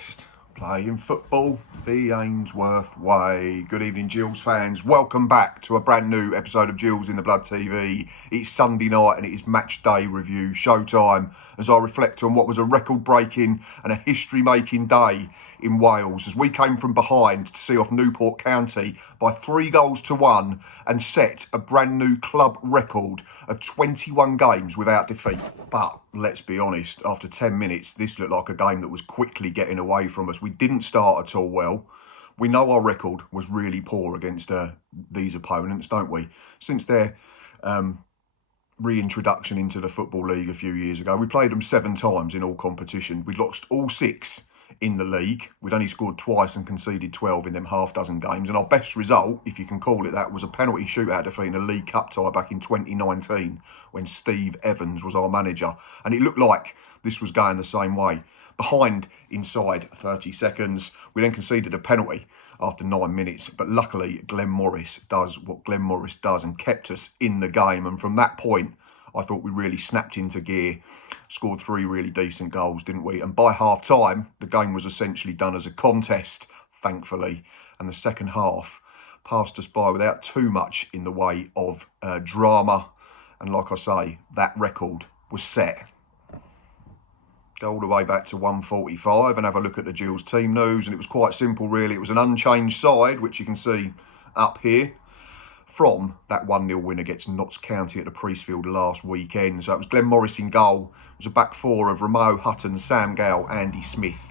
best. Playing football the Ainsworth way. Good evening, Gills fans. Welcome back to a brand new episode of Gills in the Blood TV. It's Sunday night and it is match day review showtime as I reflect on what was a record-breaking and a history-making day in Wales as we came from behind to see off Newport County by 3-1 and set a brand new club record of 21 games without defeat. But let's be honest, after 10 minutes, this looked like a game that was quickly getting away from us. We didn't start at all well. We know our record was really poor against these opponents, don't we? Since their reintroduction into the Football League a few years ago, we played them 7 times in all competition. We lost all 6 in the league. We'd only scored twice and conceded 12 in them half-dozen games. And our best result, if you can call it that, was a penalty shootout defeat in a League Cup tie back in 2019 when Steve Evans was our manager. And it looked like this was going the same way. Behind inside 30 seconds, we then conceded a penalty after 9 minutes. But luckily, Glenn Morris does what Glenn Morris does and kept us in the game. And from that point, I thought we really snapped into gear, scored 3 really decent goals, didn't we? And by half-time, the game was essentially done as a contest, thankfully. And the second half passed us by without too much in the way of drama. And like I say, that record was set. Go all the way back to 1:45 and have a look at the Gills team news. And it was quite simple, really. It was an unchanged side, which you can see up here, from that 1-0 win against Notts County at the Priestfield last weekend. So it was Glenn Morris in goal. It was a back 4 of Ramo, Hutton, Sam Gale, Andy Smith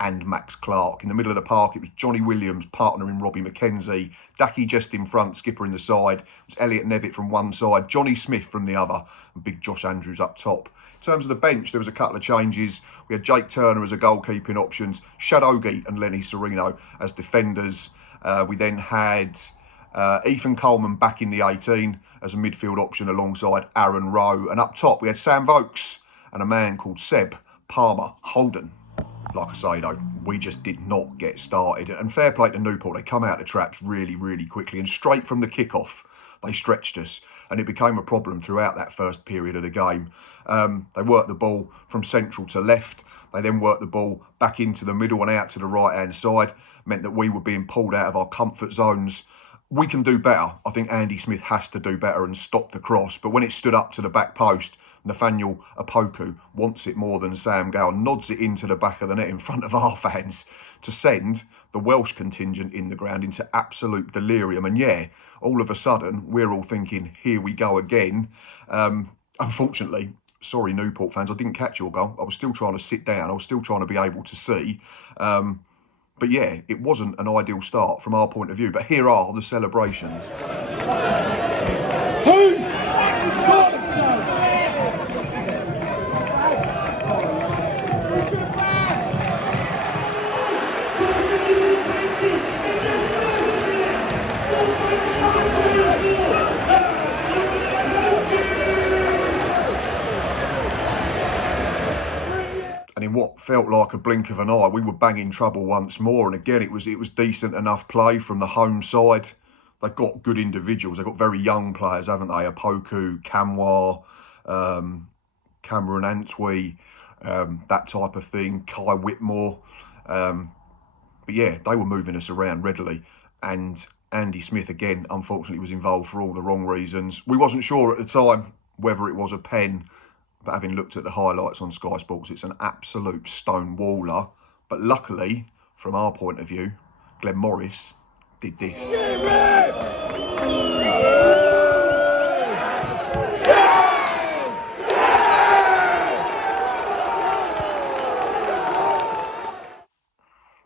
and Max Clark. In the middle of the park, it was Johnny Williams partnering Robbie McKenzie. Dacky just in front, skipper in the side. It was Elliot Nevitt from one side, Johnny Smith from the other, and big Josh Andrews up top. In terms of the bench, there was a couple of changes. We had Jake Turner as a goalkeeping options, Shad Ogie and Lenny Serino as defenders. We then had Ethan Coleman back in the 18 as a midfield option alongside Aaron Rowe. And up top, we had Sam Vokes and a man called Seb Palmer Holden. Like I say, though, we just did not get started. And fair play to Newport. They come out of traps really, really quickly. And straight from the kickoff, they stretched us. And it became a problem throughout that first period of the game. They worked the ball from central to left. They then worked the ball back into the middle and out to the right-hand side. Meant that we were being pulled out of our comfort zones. We can do better. I think Andy Smith has to do better and stop the cross. But when it stood up to the back post, Nathaniel Opoku wants it more than Sam Gale, nods it into the back of the net in front of our fans to send the Welsh contingent in the ground into absolute delirium. And yeah, all of a sudden, we're all thinking, here we go again. Unfortunately, sorry Newport fans, I didn't catch your goal. I was still trying to sit down. I was still trying to be able to see. But yeah, it wasn't an ideal start from our point of view. But here are the celebrations. And in what felt like a blink of an eye, we were banging trouble once more. And again, it was decent enough play from the home side. They've got good individuals. They've got very young players, haven't they? Opoku, Kamwa, Cameron Antwi, that type of thing. Kai Whitmore. But yeah, they were moving us around readily. And Andy Smith, again, unfortunately was involved for all the wrong reasons. We wasn't sure at the time whether it was a pen. But having looked at the highlights on Sky Sports, it's an absolute stone waller. But luckily, from our point of view, Glenn Morris did this.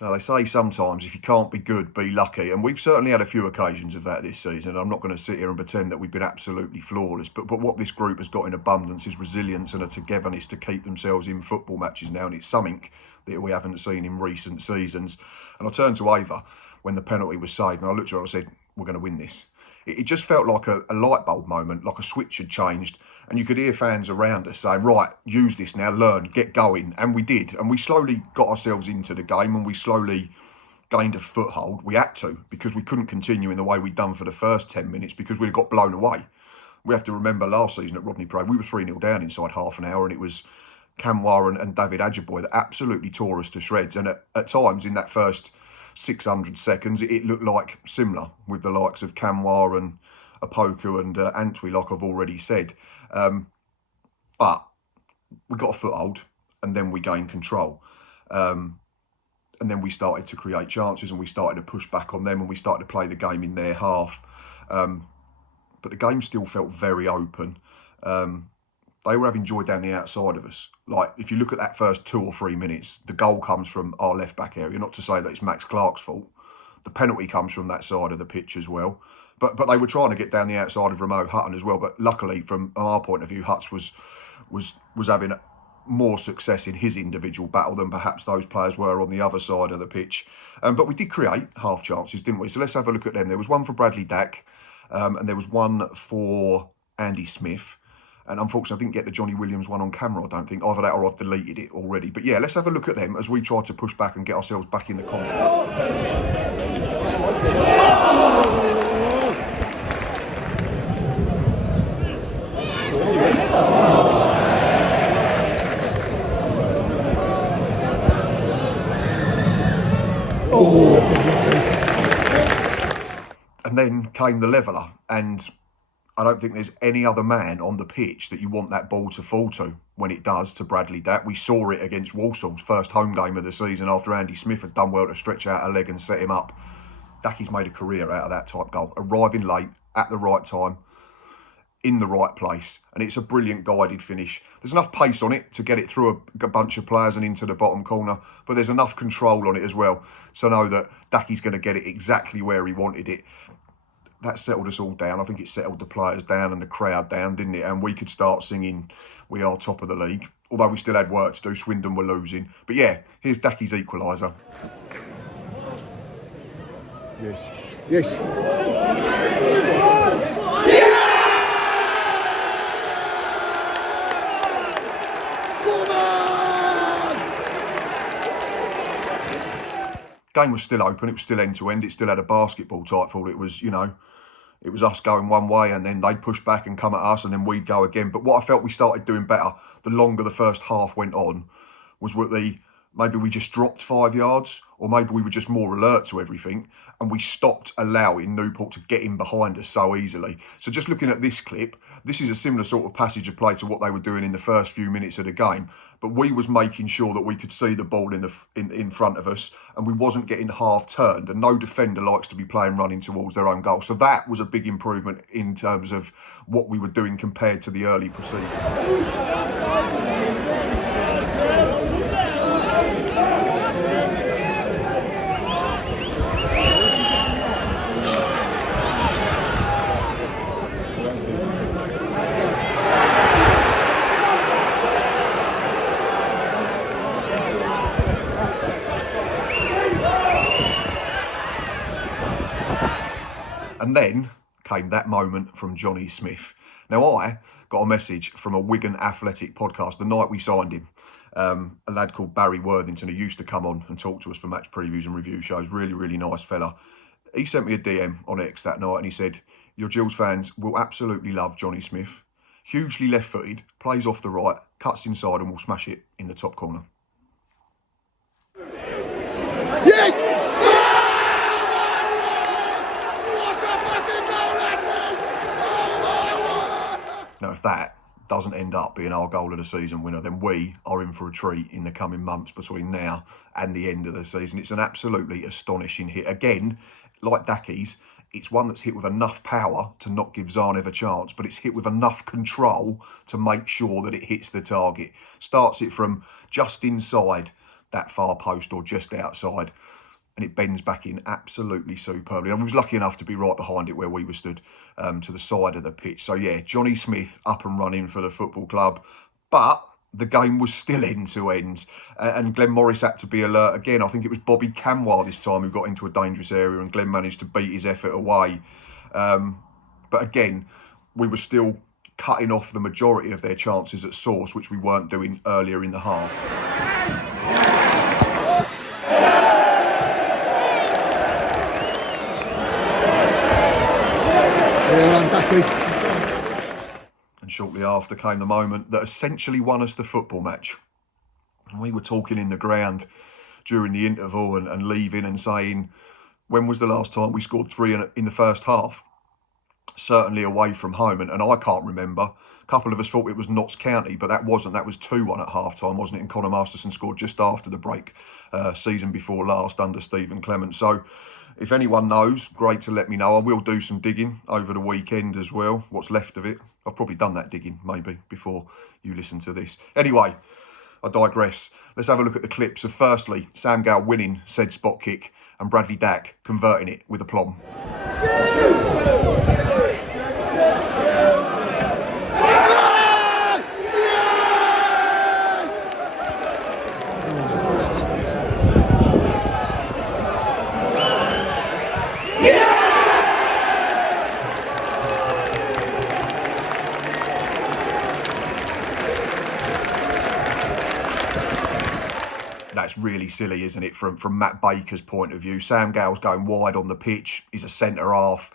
Now, they say sometimes if you can't be good, be lucky. And we've certainly had a few occasions of that this season. I'm not going to sit here and pretend that we've been absolutely flawless. But what this group has got in abundance is resilience and a togetherness to keep themselves in football matches now. And it's something that we haven't seen in recent seasons. And I turned to Ava when the penalty was saved. And I looked at her and I said, we're going to win this. It just felt like a light bulb moment, like a switch had changed. And you could hear fans around us saying, right, use this now, learn, get going. And we did. And we slowly got ourselves into the game and we slowly gained a foothold. We had to, because we couldn't continue in the way we'd done for the first 10 minutes because we'd got blown away. We have to remember last season at Rodney Parade, we were 3-0 down inside half an hour and it was Kamwa and David Ajiboye that absolutely tore us to shreds. And at times in that first 600 seconds, it looked like similar with the likes of Kamwa and Opoku and Antwi, like I've already said. But we got a foothold and then we gained control. And then we started to create chances and we started to push back on them and we started to play the game in their half. But the game still felt very open. They were having joy down the outside of us. Like, if you look at that first 2 or 3 minutes, the goal comes from our left-back area. Not to say that it's Max Clark's fault. The penalty comes from that side of the pitch as well. But they were trying to get down the outside of Ramo Hutton as well. But luckily, from our point of view, Hutts was having more success in his individual battle than perhaps those players were on the other side of the pitch. But we did create half chances, didn't we? So let's have a look at them. There was one for Bradley Dack, and there was one for Andy Smith. And unfortunately, I didn't get the Johnny Williams one on camera, I don't think. Either that or I've deleted it already. But yeah, let's have a look at them as we try to push back and get ourselves back in the contest. And then came the leveller, and I don't think there's any other man on the pitch that you want that ball to fall to when it does to Bradley Dack. We saw it against Walsall's first home game of the season after Andy Smith had done well to stretch out a leg and set him up. Dacky's made a career out of that type goal, arriving late at the right time, in the right place, and it's a brilliant guided finish. There's enough pace on it to get it through a bunch of players and into the bottom corner, but there's enough control on it as well to know that Dacky's going to get it exactly where he wanted it. That settled us all down. I think it settled the players down and the crowd down, didn't it? And we could start singing, "We are top of the league," although we still had work to do. Swindon were losing. But yeah, here's Dacky's equaliser. Yes. Yes. Game was still open. It was still end to end. It still had a basketball type feel. It was, it was us going one way and then they'd push back and come at us and then we'd go again. But what I felt we started doing better the longer the first half went on was maybe we just dropped 5 yards, or maybe we were just more alert to everything and we stopped allowing Newport to get in behind us so easily. So just looking at this clip, this is a similar sort of passage of play to what they were doing in the first few minutes of the game. But we was making sure that we could see the ball in front of us and we wasn't getting half turned, and no defender likes to be playing running towards their own goal. So that was a big improvement in terms of what we were doing compared to the early proceedings. And then came that moment from Johnny Smith. Now, I got a message from a Wigan Athletic podcast the night we signed him. A lad called Barry Worthington, who used to come on and talk to us for match previews and review shows. Really, really nice fella. He sent me a DM on X that night and he said, "Your Gills fans will absolutely love Johnny Smith. Hugely left-footed, plays off the right, cuts inside and will smash it in the top corner." Yes! Now, if that doesn't end up being our goal of the season winner, then we are in for a treat in the coming months between now and the end of the season. It's an absolutely astonishing hit. Again, like Dacky's, it's one that's hit with enough power to not give Zanev a chance, but it's hit with enough control to make sure that it hits the target. Starts it from just inside that far post or just outside, and it bends back in absolutely superbly. And we was lucky enough to be right behind it where we were stood to the side of the pitch. So yeah, Johnny Smith up and running for the football club, but the game was still end to end. And Glenn Morris had to be alert again. I think it was Bobby Kamwa this time who got into a dangerous area and Glenn managed to beat his effort away. But again, we were still cutting off the majority of their chances at source, which we weren't doing earlier in the half. And shortly after came the moment that essentially won us the football match. And we were talking in the ground during the interval and leaving and saying, when was the last time we scored 3 in the first half? Certainly away from home, and I can't remember. A couple of us thought it was Notts County, but that wasn't. That was 2-1 at half-time, wasn't it? And Conor Masterson scored just after the break, season before last under Stephen Clement. So if anyone knows, great to let me know. I will do some digging over the weekend as well, what's left of it. I've probably done that digging, maybe, before you listen to this. Anyway, I digress. Let's have a look at the clips of, firstly, Sam Gale winning said spot kick and Bradley Dack converting it with aplomb. That's really silly, isn't it, from Matt Baker's point of view? Sam Gale's going wide on the pitch. He's a centre half.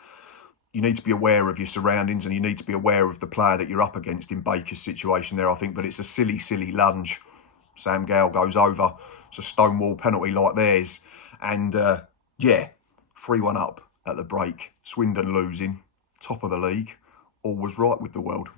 You need to be aware of your surroundings and you need to be aware of the player that you're up against in Baker's situation there, I think. But it's a silly, silly lunge. Sam Gale goes over. It's a stonewall penalty like theirs. And, yeah, 3-1 up at the break. Swindon losing. Top of the league. All was right with the world.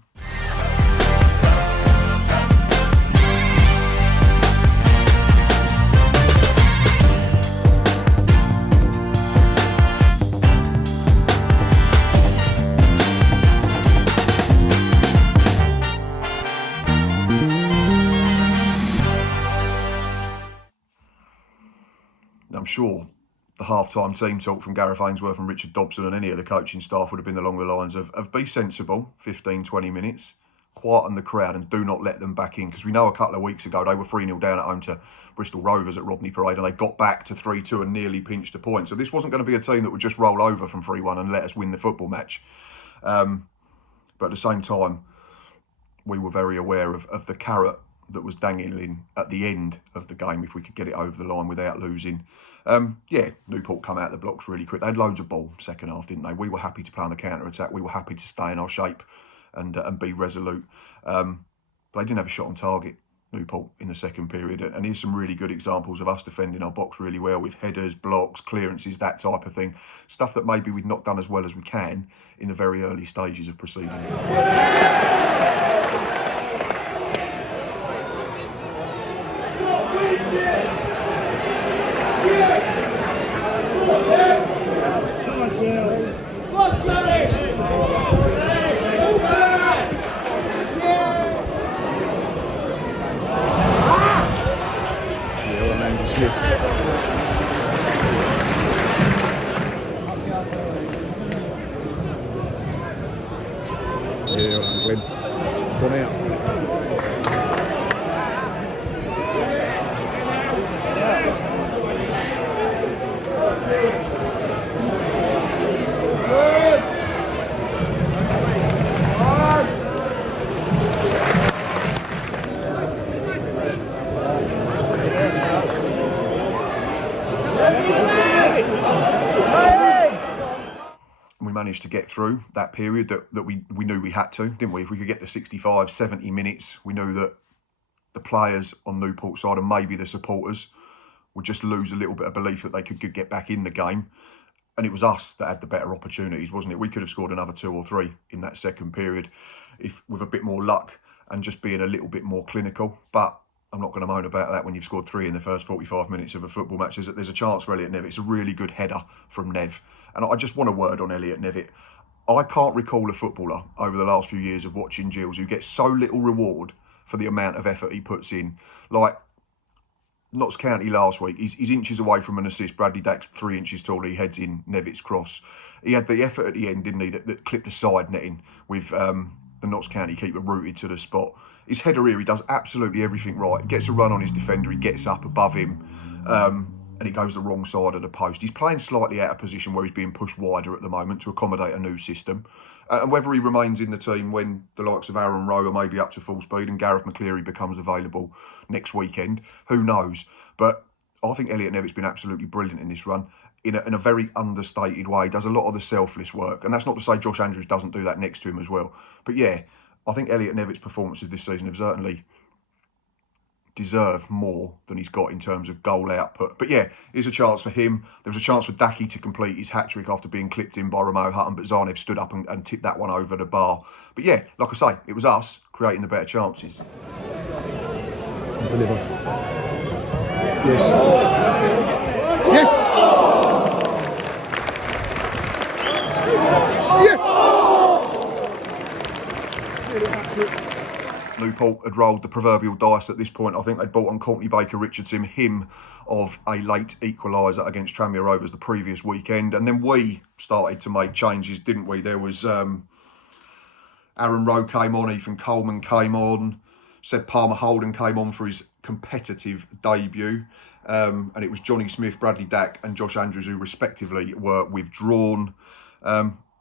I'm sure the half-time team talk from Gareth Ainsworth and Richard Dobson and any of the coaching staff would have been along the lines of be sensible, 15, 20 minutes, quieten the crowd and do not let them back in. Because we know a couple of weeks ago they were 3-0 down at home to Bristol Rovers at Rodney Parade and they got back to 3-2 and nearly pinched a point. So this wasn't going to be a team that would just roll over from 3-1 and let us win the football match. But at the same time, we were very aware of the carrot that was dangling at the end of the game if we could get it over the line without losing. Yeah, Newport come out of the blocks really quick. They had loads of ball second half, didn't they? We were happy to play on the counter-attack. We were happy to stay in our shape and be resolute. But they didn't have a shot on target, Newport, in the second period. And here's some really good examples of us defending our box really well with headers, blocks, clearances, that type of thing. Stuff that maybe we've not done as well as we can in the very early stages of proceedings. Gone out. We managed to get through that period that we knew we had to, didn't we? If we could get to 65, 70 minutes, we knew that the players on Newport's side and maybe the supporters would just lose a little bit of belief that they could get back in the game. And it was us that had the better opportunities, wasn't it? We could have scored another 2 or 3 in that second period if with a bit more luck and just being a little bit more clinical. But I'm not going to moan about that when you've scored 3 in the first 45 minutes of a football match. There's a chance for Elliot Nevitt. It's a really good header from Nev. And I just want a word on Elliot Nevitt. I can't recall a footballer over the last few years of watching Gills who gets so little reward for the amount of effort he puts in. Like Notts County last week, he's inches away from an assist. Bradley Dack's 3 inches tall. He heads in Nevitt's cross. He had the effort at the end, didn't he, that clipped the side netting with the Notts County keeper rooted to the spot. His header here, he does absolutely everything right. He gets a run on his defender, he gets up above him, and he goes the wrong side of the post. He's playing slightly out of position where he's being pushed wider at the moment to accommodate a new system. And whether he remains in the team when the likes of Aaron Rowe are maybe up to full speed and Gareth McCleary becomes available next weekend, who knows? But I think Elliot Nevitt's been absolutely brilliant in this run in a very understated way. He does a lot of the selfless work. And that's not to say Josh Andrews doesn't do that next to him as well. But yeah, I think Elliot Nevitt's performances this season have certainly deserved more than he's got in terms of goal output. But yeah, here's a chance for him. There was a chance for Dacky to complete his hat-trick after being clipped in by Ramo Hutton, but Zanev stood up and tipped that one over the bar. But yeah, like I say, it was us creating the better chances. Deliver. Yes. Yes! Newport had rolled the proverbial dice at this point. I think they'd bought on Courtney Baker-Richardson, him of a late equaliser against Tranmere Rovers the previous weekend. And then we started to make changes, didn't we? There was Aaron Rowe came on, Ethan Coleman came on, Seb Palmer-Holden came on for his competitive debut. And it was Johnny Smith, Bradley Dack and Josh Andrews who respectively were withdrawn.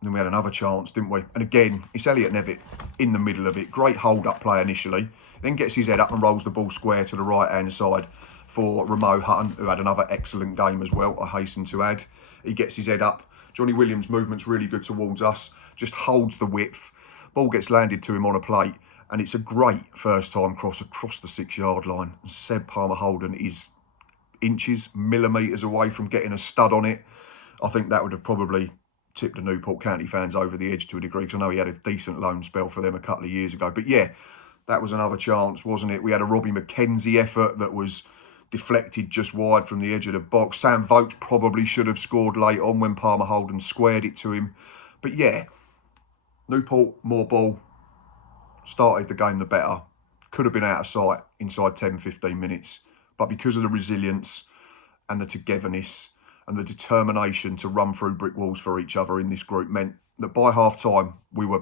Then we had another chance, didn't we? And again, it's Elliot Nevitt in the middle of it. Great hold-up play initially. Then gets his head up and rolls the ball square to the right-hand side for Ramo Hutton, who had another excellent game as well, I hasten to add. He gets his head up. Johnny Williams' movement's really good towards us. Just holds the width. Ball gets landed to him on a plate. And it's a great first-time cross across the 6-yard line. Seb Palmer-Holden is inches, millimetres away from getting a stud on it. I think that would have probably tipped the Newport County fans over the edge to a degree, because I know he had a decent loan spell for them a couple of years ago. But yeah, that was another chance, wasn't it? We had a Robbie McKenzie effort that was deflected just wide from the edge of the box. Sam Vokes probably should have scored late on when Palmer-Holden squared it to him. But yeah, Newport, more ball, started the game the better. Could have been out of sight inside 10-15 minutes. But because of the resilience and the togetherness and the determination to run through brick walls for each other in this group meant that by half-time, we were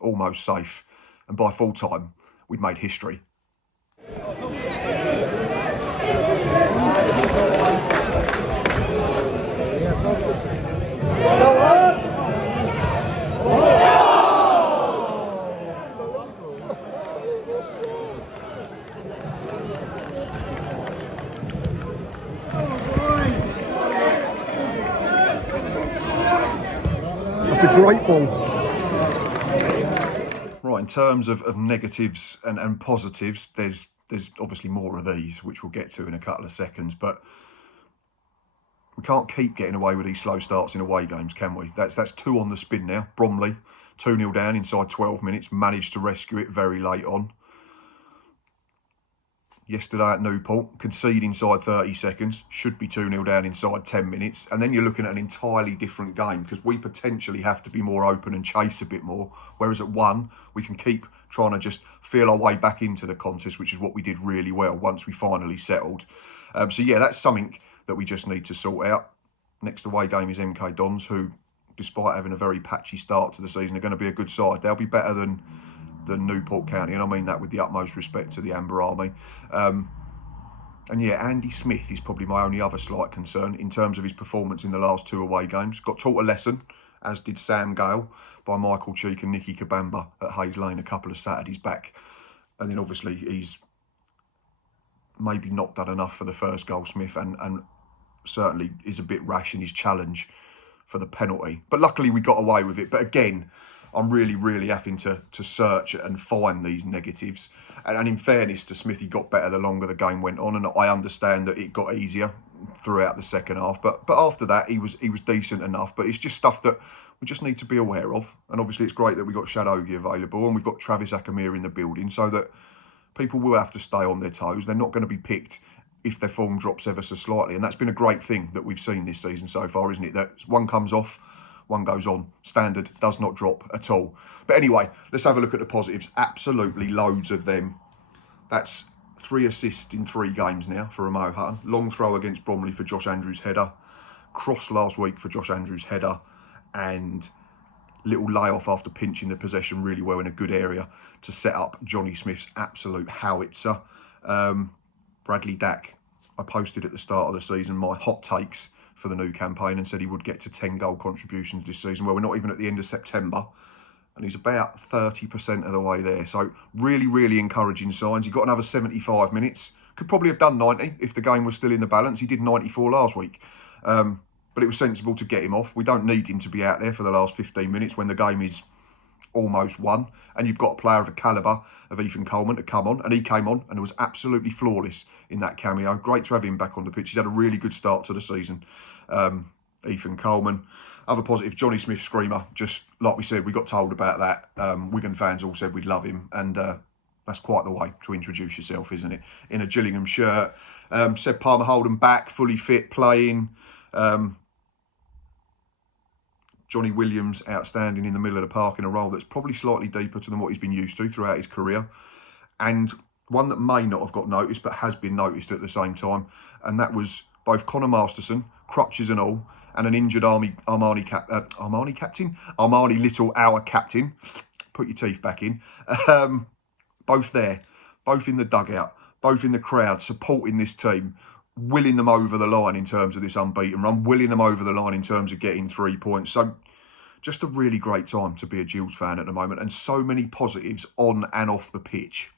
almost safe. And by full-time, we'd made history. That's a great ball. Right, in terms of negatives and positives, there's obviously more of these, which we'll get to in a couple of seconds, but we can't keep getting away with these slow starts in away games, can we? That's 2 on the spin now. Bromley, 2-0 down inside 12 minutes, managed to rescue it very late on. Yesterday at Newport, concede inside 30 seconds, should be 2-0 down inside 10 minutes. And then you're looking at an entirely different game, because we potentially have to be more open and chase a bit more. Whereas at 1, we can keep trying to just feel our way back into the contest, which is what we did really well once we finally settled. So yeah, that's something that we just need to sort out. Next away game is MK Dons, who, despite having a very patchy start to the season, are going to be a good side. They'll be better than Newport County, and I mean that with the utmost respect to the Amber Army. And yeah, Andy Smith is probably my only other slight concern in terms of his performance in the last 2 away games. Got taught a lesson, as did Sam Gale, by Michael Cheek and Nicky Kabamba at Hayes Lane a couple of Saturdays back. And then obviously he's maybe not done enough for the first goal, Smith, and certainly is a bit rash in his challenge for the penalty. But luckily we got away with it. But again, I'm really having to search and find these negatives. And in fairness to Smith, he got better the longer the game went on, and I understand that it got easier throughout the second half. But after that, he was decent enough. But it's just stuff that we just need to be aware of. And obviously, it's great that we've got Shadogi available and we've got Travis Akamir in the building, so that people will have to stay on their toes. They're not going to be picked if their form drops ever so slightly. And that's been a great thing that we've seen this season so far, isn't it? That one comes off, one goes on. Standard does not drop at all. But anyway, let's have a look at the positives. Absolutely loads of them. That's 3 assists in 3 games now for Ramo Hutton. Long throw against Bromley for Josh Andrews' header. Cross last week for Josh Andrews' header. And little layoff after pinching the possession really well in a good area to set up Johnny Smith's absolute howitzer. Bradley Dack, I posted at the start of the season my hot takes for the new campaign and said he would get to 10 goal contributions this season. Well, we're not even at the end of September, and he's about 30% of the way there. So really encouraging signs. He got another 75 minutes. Could probably have done 90 if the game was still in the balance. He did 94 last week. But it was sensible to get him off. We don't need him to be out there for the last 15 minutes when the game is almost won. And you've got a player of the calibre of Ethan Coleman to come on, and he came on and was absolutely flawless in that cameo. Great to have him back on the pitch. He's had a really good start to the season, Ethan Coleman. Other positive, Johnny Smith screamer. Just like we said, we got told about that. Wigan fans all said we'd love him, and that's quite the way to introduce yourself, isn't it? In a Gillingham shirt. Seb Palmer Holden back, fully fit, playing. Johnny Williams outstanding in the middle of the park in a role that's probably slightly deeper than what he's been used to throughout his career. And one that may not have got noticed but has been noticed at the same time, and that was both Connor Masterson, crutches and all, and an injured Armani Little, our captain. Put your teeth back in. Both there, both in the dugout, both in the crowd, supporting this team, willing them over the line in terms of this unbeaten run, willing them over the line in terms of getting 3 points. So just a really great time to be a Gills fan at the moment, and so many positives on and off the pitch.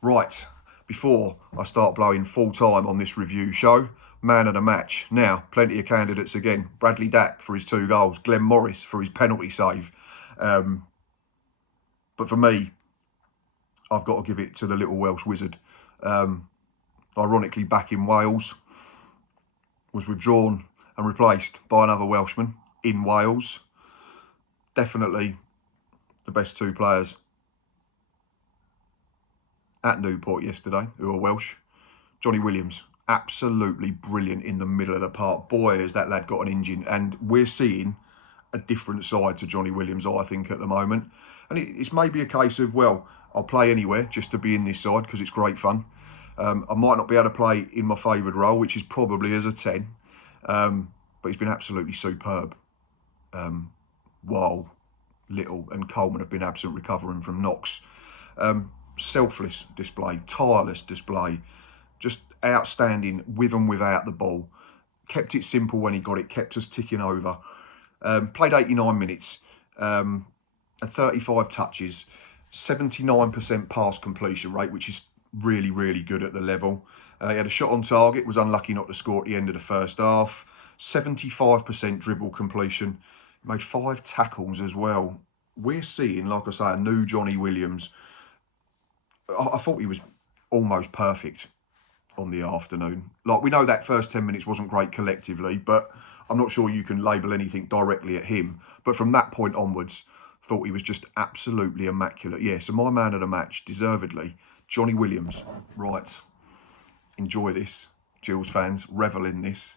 Right, before I start blowing full time on this review show, man of the match. Now, plenty of candidates again. Bradley Dack for his 2 goals, Glenn Morris for his penalty save. But for me, I've got to give it to the little Welsh wizard. Ironically, back in Wales, was withdrawn and replaced by another Welshman in Wales. Definitely the best 2 players at Newport yesterday, who are Welsh. Johnny Williams, absolutely brilliant in the middle of the park. Boy, has that lad got an engine. And we're seeing a different side to Johnny Williams, I think, at the moment. And it's maybe a case of, well, I'll play anywhere just to be in this side because it's great fun. I might not be able to play in my favoured role, which is probably as a 10. But he's been absolutely superb. While Little and Coleman have been absent recovering from knocks. Selfless display, tireless display. Just outstanding with and without the ball. Kept it simple when he got it, kept us ticking over. Played 89 minutes, had 35 touches, 79% pass completion rate, which is really, really good at the level. He had a shot on target, was unlucky not to score at the end of the first half. 75% dribble completion, made 5 tackles as well. We're seeing, like I say, a new Johnny Williams. I thought he was almost perfect on the afternoon. Like, we know that first 10 minutes wasn't great collectively, but I'm not sure you can label anything directly at him. But from that point onwards, thought he was just absolutely immaculate. Yeah, so my man of the match, deservedly, Johnny Williams. Right, enjoy this, Gills fans, revel in this,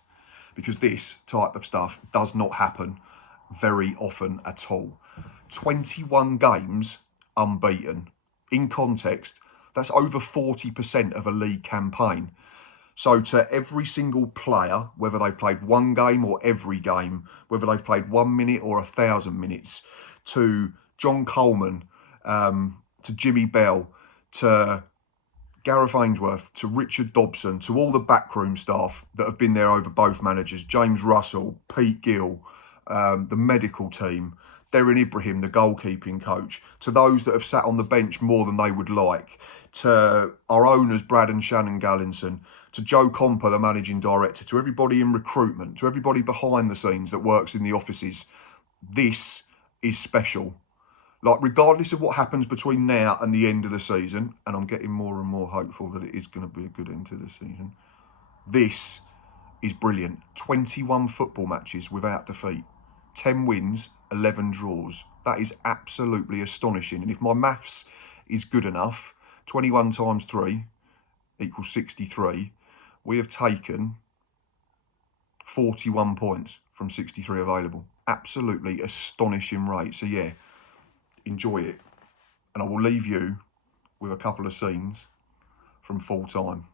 because this type of stuff does not happen very often at all. 21 games unbeaten. In context, that's over 40% of a league campaign. So to every single player, whether they've played 1 game or every game, whether they've played 1 minute or 1,000 minutes, to John Coleman, to Jimmy Bell, to Gareth Ainsworth, to Richard Dobson, to all the backroom staff that have been there over both managers, James Russell, Pete Gill, the medical team, Darren Ibrahim, the goalkeeping coach, to those that have sat on the bench more than they would like, to our owners, Brad and Shannon Gallinson, to Joe Comper, the managing director, to everybody in recruitment, to everybody behind the scenes that works in the offices. This is special. Like, regardless of what happens between now and the end of the season, and I'm getting more and more hopeful that it is going to be a good end to the season, this is brilliant. 21 football matches without defeat. 10 wins, 11 draws. That is absolutely astonishing. And if my maths is good enough, 21 times 3 equals 63. We have taken 41 points from 63 available. Absolutely astonishing rate. So yeah, enjoy it. And I will leave you with a couple of scenes from full time.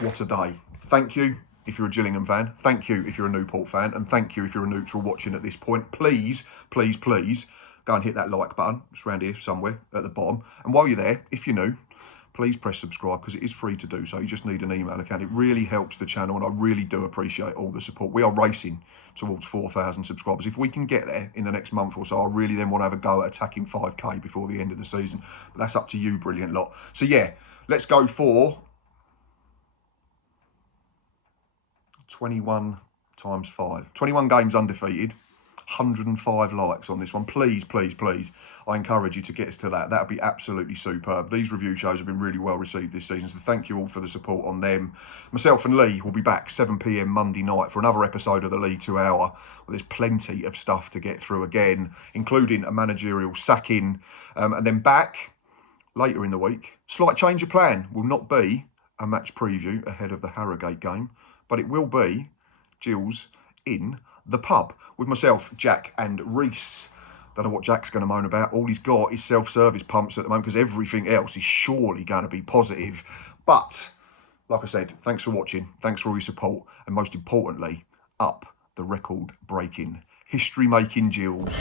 What a day. Thank you if you're a Gillingham fan. Thank you if you're a Newport fan. And thank you if you're a neutral watching at this point. Please, please, please go and hit that like button. It's around here somewhere at the bottom. And while you're there, if you're new, please press subscribe because it is free to do so. You just need an email account. It really helps the channel, and I really do appreciate all the support. We are racing towards 4,000 subscribers. If we can get there in the next month or so, I really then want to have a go at attacking 5K before the end of the season. But that's up to you, brilliant lot. So yeah, let's go for 21 times 5. 21 games undefeated. 105 likes on this one. Please, please, please, I encourage you to get us to that. That would be absolutely superb. These review shows have been really well received this season, so thank you all for the support on them. Myself and Lee will be back 7 p.m. Monday night for another episode of the League 2 Hour, where there's plenty of stuff to get through again, including a managerial sacking, and then back later in the week. Slight change of plan. Will not be a match preview ahead of the Harrogate game, but it will be Gills in the pub with myself, Jack and Reese. Don't know what Jack's going to moan about. All he's got is self-service pumps at the moment because everything else is surely going to be positive. But, like I said, thanks for watching. Thanks for all your support. And most importantly, up the record-breaking, history-making Gills.